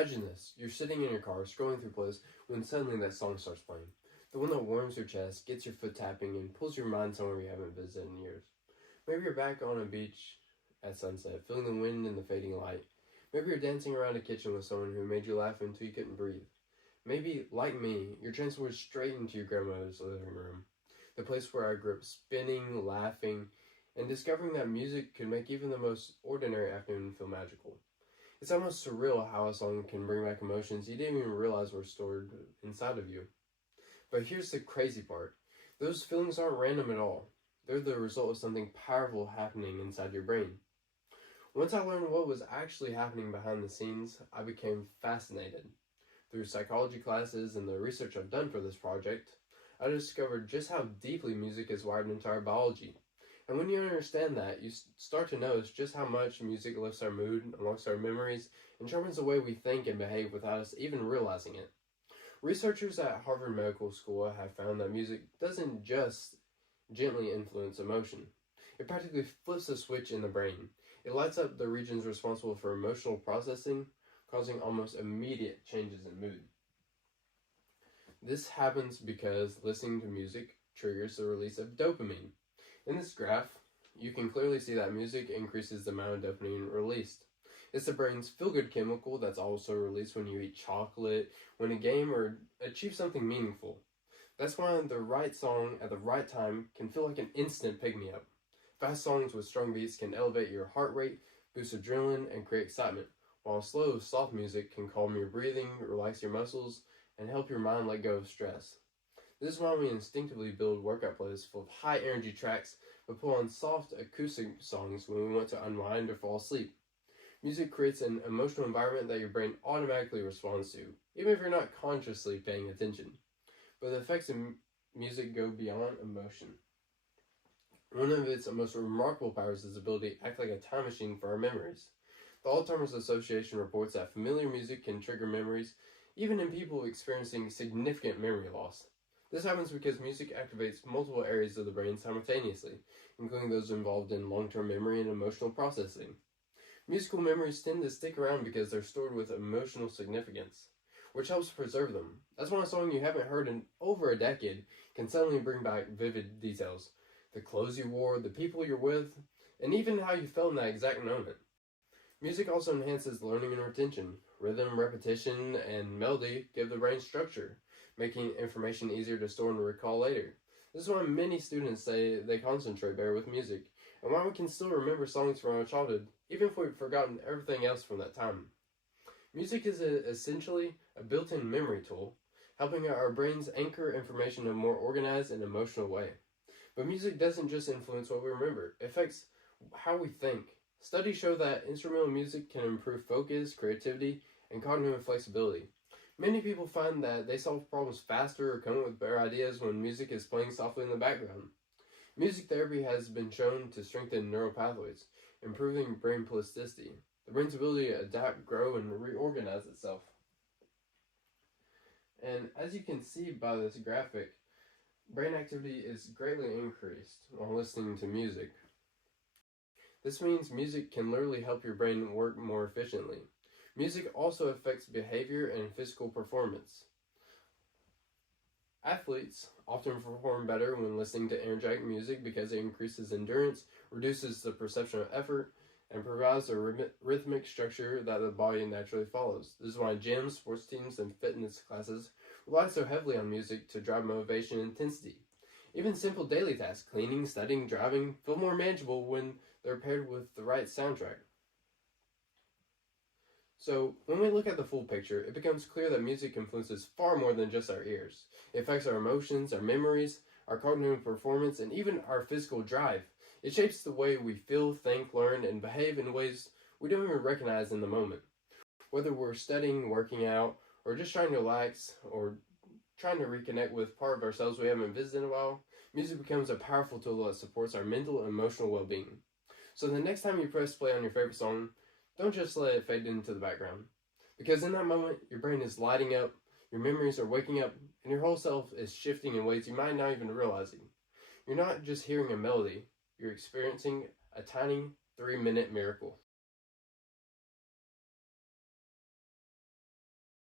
Imagine this. You're sitting in your car, scrolling through playlists, when suddenly that song starts playing. The one that warms your chest, gets your foot tapping, and pulls your mind somewhere you haven't visited in years. Maybe you're back on a beach at sunset, feeling the wind and the fading light. Maybe you're dancing around a kitchen with someone who made you laugh until you couldn't breathe. Maybe, like me, you're transported straight into your grandmother's living room, the place where I grew up spinning, laughing, and discovering that music could make even the most ordinary afternoon feel magical. It's almost surreal how a song can bring back emotions you didn't even realize were stored inside of you. But here's the crazy part. Those feelings aren't random at all. They're the result of something powerful happening inside your brain. Once I learned what was actually happening behind the scenes, I became fascinated. Through psychology classes and the research I've done for this project, I discovered just how deeply music is wired into our biology. And when you understand that, you start to notice just how much music lifts our mood, unlocks our memories, and sharpens the way we think and behave without us even realizing it. Researchers at Harvard Medical School have found that music doesn't just gently influence emotion. It practically flips a switch in the brain. It lights up the regions responsible for emotional processing, causing almost immediate changes in mood. This happens because listening to music triggers the release of dopamine. In this graph, you can clearly see that music increases the amount of dopamine released. It's the brain's feel-good chemical that's also released when you eat chocolate, win a game, or achieve something meaningful. That's why the right song at the right time can feel like an instant pick-me-up. Fast songs with strong beats can elevate your heart rate, boost adrenaline, and create excitement, while slow, soft music can calm your breathing, relax your muscles, and help your mind let go of stress. This is why we instinctively build workout playlists full of high-energy tracks, but pull on soft acoustic songs when we want to unwind or fall asleep. Music creates an emotional environment that your brain automatically responds to, even if you're not consciously paying attention. But the effects of music go beyond emotion. One of its most remarkable powers is its ability to act like a time machine for our memories. The Alzheimer's Association reports that familiar music can trigger memories, even in people experiencing significant memory loss. This happens because music activates multiple areas of the brain simultaneously, including those involved in long-term memory and emotional processing. Musical memories tend to stick around because they're stored with emotional significance, which helps preserve them. That's why a song you haven't heard in over a decade can suddenly bring back vivid details. The clothes you wore, the people you're with, and even how you felt in that exact moment. Music also enhances learning and retention. Rhythm, repetition, and melody give the brain structure, making information easier to store and recall later. This is why many students say they concentrate better with music, and why we can still remember songs from our childhood, even if we've forgotten everything else from that time. Music is essentially a built-in memory tool, helping our brains anchor information in a more organized and emotional way. But music doesn't just influence what we remember, it affects how we think. Studies show that instrumental music can improve focus, creativity, and cognitive flexibility. Many people find that they solve problems faster or come up with better ideas when music is playing softly in the background. Music therapy has been shown to strengthen neural pathways, improving brain plasticity, the brain's ability to adapt, grow, and reorganize itself. And as you can see by this graphic, brain activity is greatly increased while listening to music. This means music can literally help your brain work more efficiently. Music also affects behavior and physical performance. Athletes often perform better when listening to energetic music because it increases endurance, reduces the perception of effort, and provides a rhythmic structure that the body naturally follows. This is why gyms, sports teams, and fitness classes rely so heavily on music to drive motivation and intensity. Even simple daily tasks, cleaning, studying, driving, feel more manageable when they're paired with the right soundtrack. So, when we look at the full picture, it becomes clear that music influences far more than just our ears. It affects our emotions, our memories, our cognitive performance, and even our physical drive. It shapes the way we feel, think, learn, and behave in ways we don't even recognize in the moment. Whether we're studying, working out, or just trying to relax, or trying to reconnect with part of ourselves we haven't visited in a while, music becomes a powerful tool that supports our mental and emotional well-being. So the next time you press play on your favorite song, don't just let it fade into the background. Because in that moment, your brain is lighting up, your memories are waking up, and your whole self is shifting in ways you might not even realizing. You're not just hearing a melody, you're experiencing a tiny 3-minute miracle.